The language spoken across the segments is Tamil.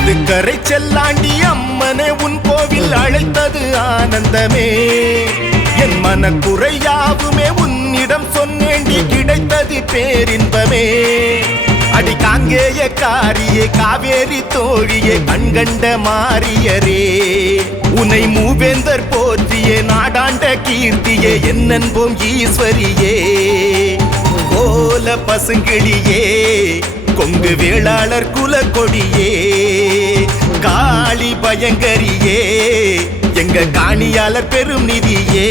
மதுக்கரை செல்லாண்டி அம்மனை உன் கோவில் அழைத்தது ஆனந்தமே. என் மனக்குறையாவுமே உன்னிடம் சொன்னேண்டி கிடைத்தது பேரின்பமே. அடி காங்கேய காரியே காவேரி தோழியே கண்கண்ட மாறியரே உனை மூவேந்தர் போற்றியே நாடாண்ட கீர்த்தியே என்னென்போம் ஈஸ்வரியே. கோல பசுங்கிளியே கொங்கு வேளாளர் குல கொடியே காளி பயங்கரியே எங்க காணியாளர் பெரும் நிதியே.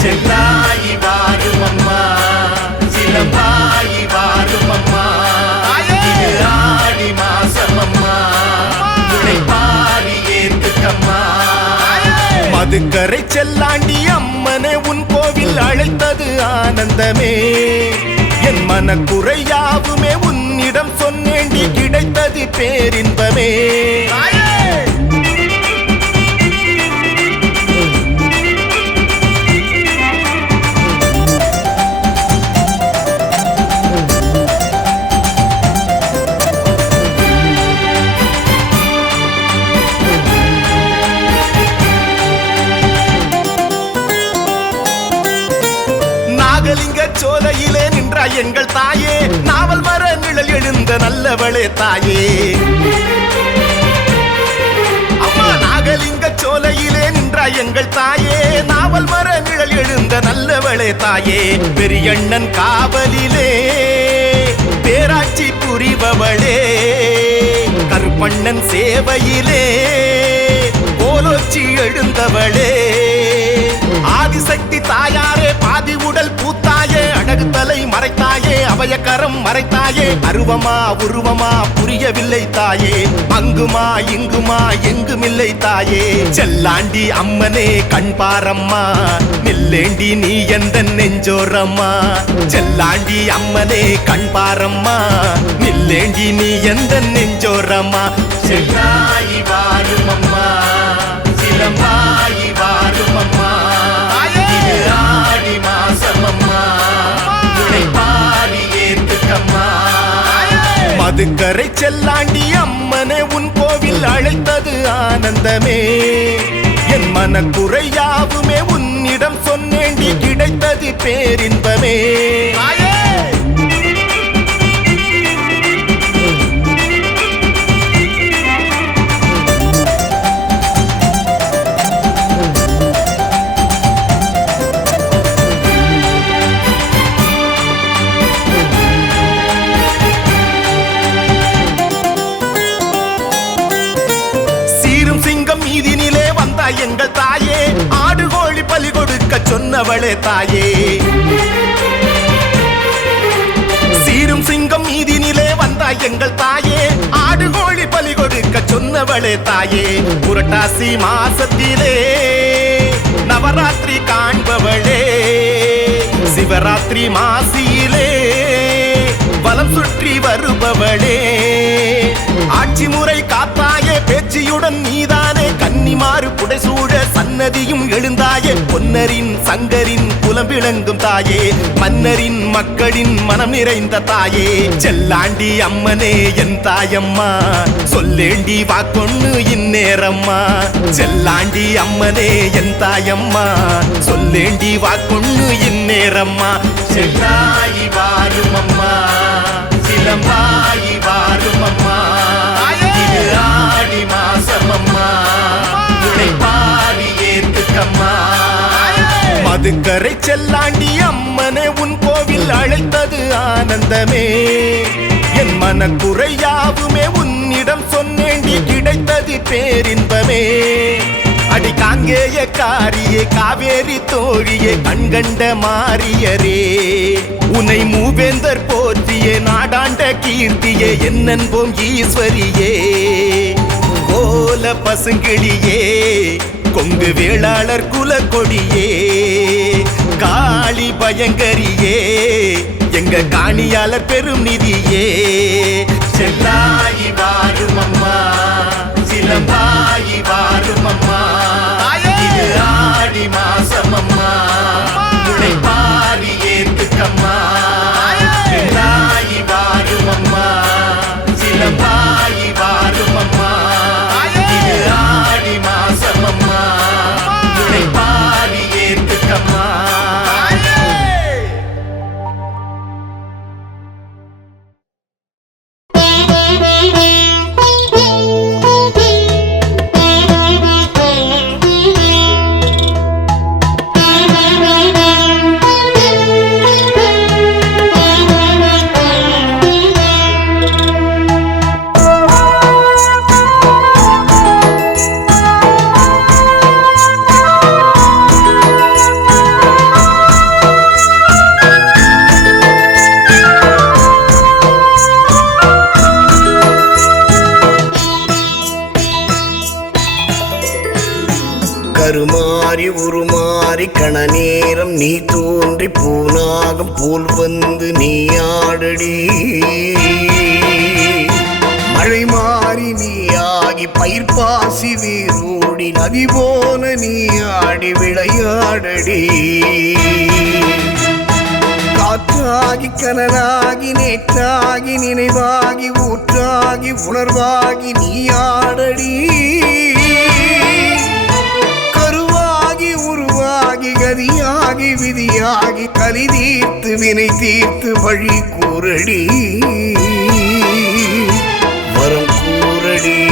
செல்லாயி வாரும் அம்மா சிலம்பாயி வாரும் அம்மா ஆடி மாசம் அம்மா பாரி ஏத்துக்கம்மா. மதுக்கரை செல்லாண்டி அம்மனை உன் கோவில் அழைத்தது ஆனந்தமே. என் மனக்குறையாவுமே உன் உன்னிடம் சொன்னேண்டி கிடைத்தது பேரின்பமே. நாகலிங்க சோலையிலே நின்ற எங்கள் தாய் வந்தவளே தாயே. அம்மா நாகலிங்க சோலையிலே நின்றாய் எங்கள் தாயே. நாவல் மர நிழல் எழுந்த நல்லவளே தாயே. பெரியண்ணன் காவலிலே பேராட்சி புரிபவளே. கருப்பண்ணன் சேவையிலே போலோச்சி எழுந்தவளே. ஆதிசக்தி தாயாரே பாதி உடல் பூத்த மறைத்தாயே அடகு தலை மறைத்தாயே அவயக்கரம் மறைத்தாயே அருவமா உருவமா புரியவில்லை தாயே. அங்குமா இங்குமா எங்குமில்லை தாயே. செல்லாண்டி அம்மனே கண் பாரம்மா. நில்லேண்டி நீ எந்த நெஞ்சோரம்மா. செல்லாண்டி அம்மனே கண் பாரம்மா. நில்லேண்டி நீ எந்த நெஞ்சோரம்மா. செல்லாயி வாரும் அம்மா. மதுக்கரை செல்லாண்டி அம்மனை உன் கோவில் அழைத்தது ஆனந்தமே. என் மனக்குறையாவுமே உன்னிடம் சொன்னேண்டி கிடைத்தது பேரின்பமே. சொன்னவளே தாயே. சீரும் சிங்கம் மீதினிலே வந்தாய் எங்கள் தாயே. ஆடு கோழி பலி கொடுக்க சொன்னவளே தாயே. புரட்டாசி மாசத்திலே நவராத்திரி காண்பவளே. சிவராத்திரி மாசியிலே வலம் சுற்றி வருபவளே. ஆட்சி முறை காத்தாயே பேச்சியுடன் நீதானே. கன்னிமாறு புடைசூழ சன்னதியும் எழுந்தாயே. பொன்னரின் சங்கரின் புலம்பிளங்கும் தாயே. மன்னரின் மக்களின் மனம் நிறைந்த தாயே. செல்லாண்டி அம்மனே என் தாயம்மா. சொல்லேண்டி வாக்கொன்னு இந்நேரம்மா. செல்லாண்டி அம்மனே என் தாயம்மா. சொல்லேண்டி வாக்கொன்னு இந்நேரம்மா. செல்லாயி வாரும் அம்மா. சிலம்பாயி வாரும் அம்மா இது ஆடி மாசம் அம்மா. உழைப்பாரி ஏத்துக்கம்மா. மதுக்கரை செல்லாண்டி அம்மனே உன் கோவில் அழைத்தது ஆனந்தமே. என் மனக்குறையாவுமே உன்னிடம் சொன்னேண்டி கிடைத்தது பேரின்பமே. அடி காங்கேய காரியே காவேரி தோழியே கண்கண்ட மாரியரே. உனை மூவேந்தர் போற்றியே நாடாண்ட கீர்த்தியே என்னன்போம் ஈஸ்வரியே. கோல பசுங்கிளியே கொங்கு வேளாளர் குல கொடியே காளி பயங்கரியே எங்க காணியாளர் பெரும் நிதியே. செல்லாயி வாரும் அம்மா சிலம்பாயி வாரும் அம்மா. இது ஆடி மாசம் அம்மா. உழைப்பாரி ஏத்துக்கம்மா. செல்லாயி ஆடடி மழை மாறி நீ ஆகி பயிர் பாசி வீரூடி நதி போல நீ ஆடி விளையாடடி. காற்றாகி கனலாகி நேற்றாகி நினைவாகி ஊற்றாகி உணர்வாகி நீ ஆடடி கதியாகி விதியாகி கலி தீர்த்து வினை தீர்த்து வழி கூறடி. வரம் கூறடி.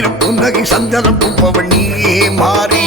மந்திரம் புன்னகை சந்தனம் பூப்பவள் நீயே மாறி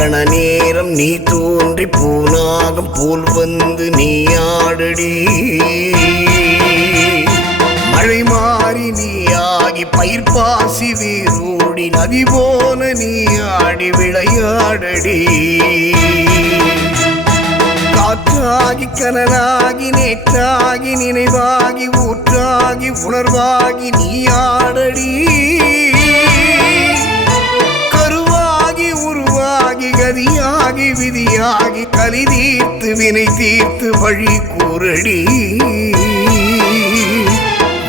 கண நேரம் நீ தோன்றி பூனாகம் போல் வந்து நீ ஆடடி. மழை மாறி நீ ஆகி பயிர் பாசி வீரூடி நதி போல நீ ஆடி விளையாடடி. காற்றாகி கனலாகி நேற்றாகி நினைவாகி ஊற்றாகி உணர்வாகி நீ ஆடடி. கதியாகி விதியாகி கலி தீர்த்து வினை தீர்த்து வழி கூறடி.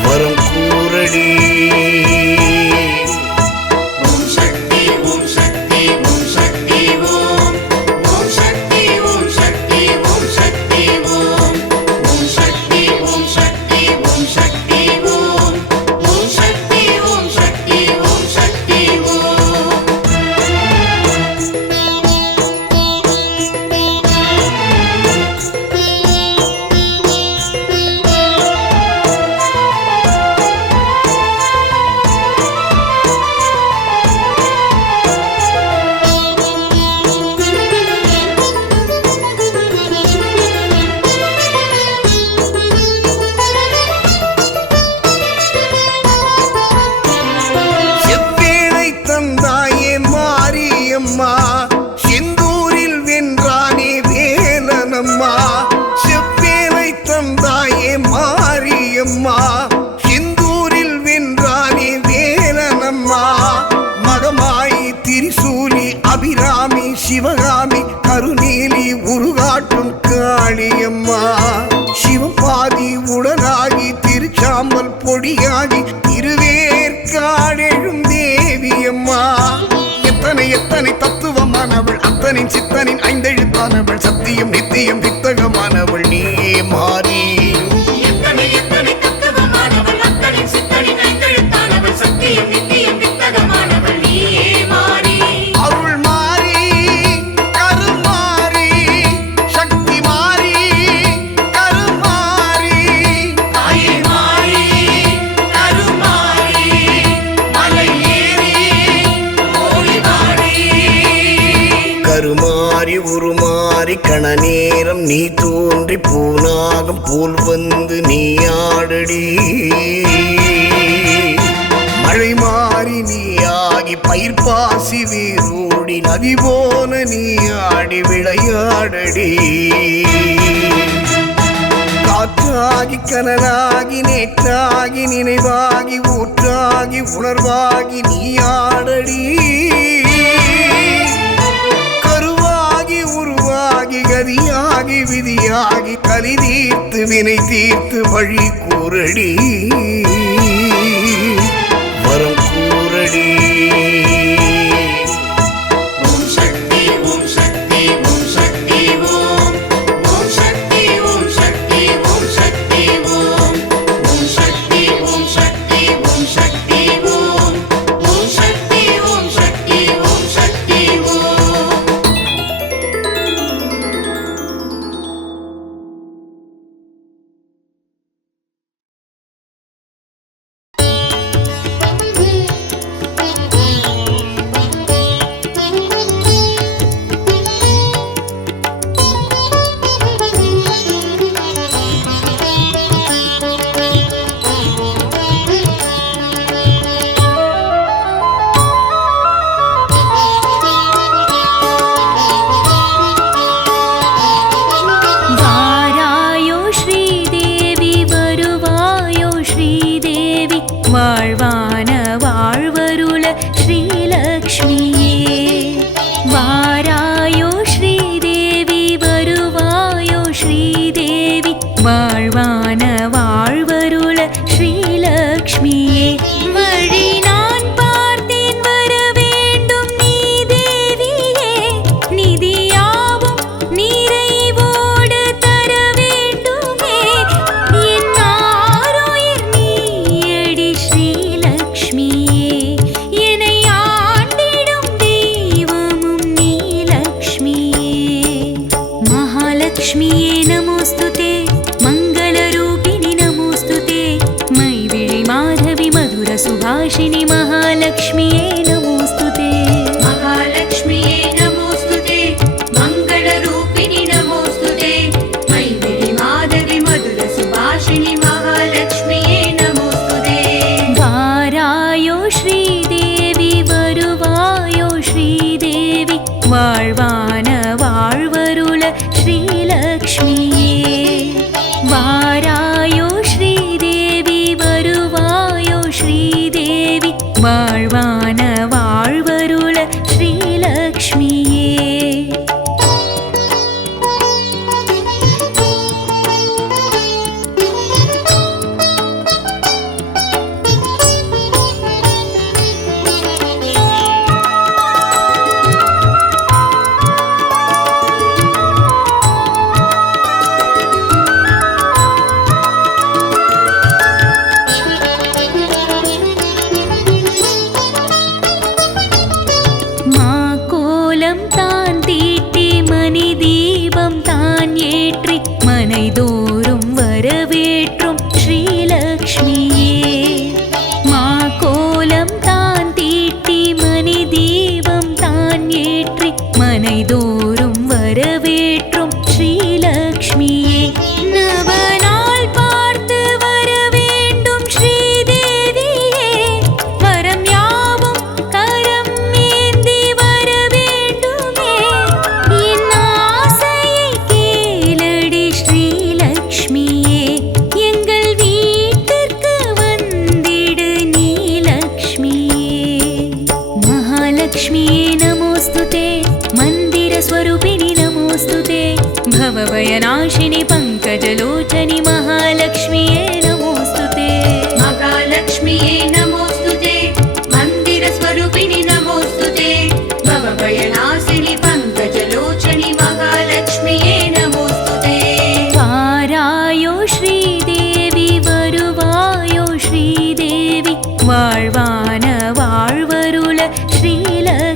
வரம் கூறடி. சித்தனின் சித்தனின் ஐந்தெழுத்தானவள் சத்தியம் நித்தியம் வித்தகமானவள். நீயே மாறி நதி போல நீ ஆடி விளையாடடி. காற்றாகி கனலாகி நேற்றாகி நினைவாகி ஊற்றாகி உணர்வாகி நீ ஆடடி. கருவாகி உருவாகி கதியாகி விதியாகி கலி தீர்த்து வினை தீர்த்து வழி கூறடி. வரம் கூறடி.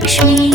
Lakshmi.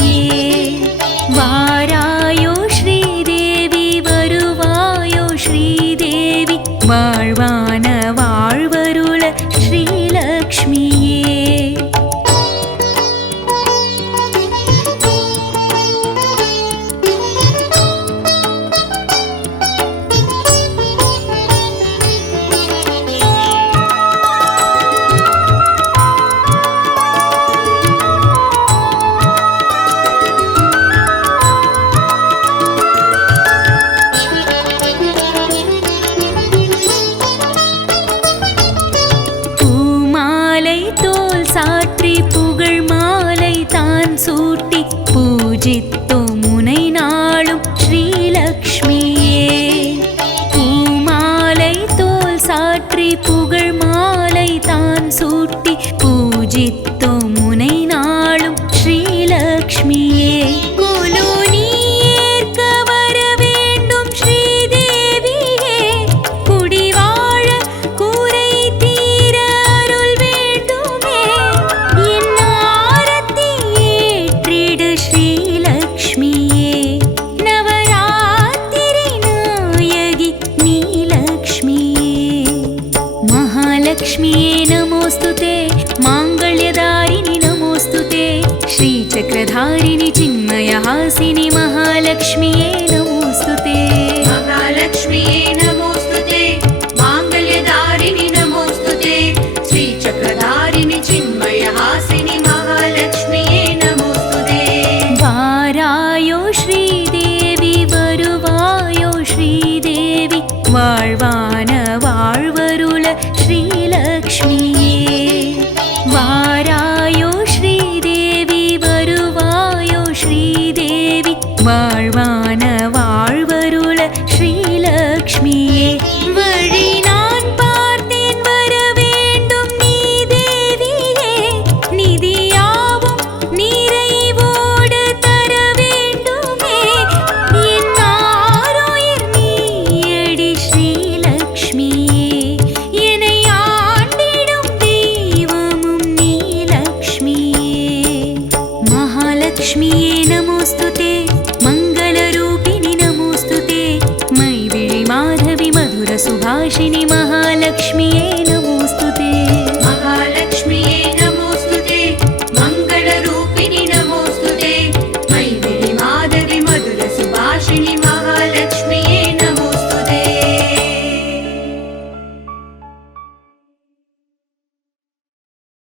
श्रीचक्रधारिणि चिन्मयहासिनि महालक्ष्म्ये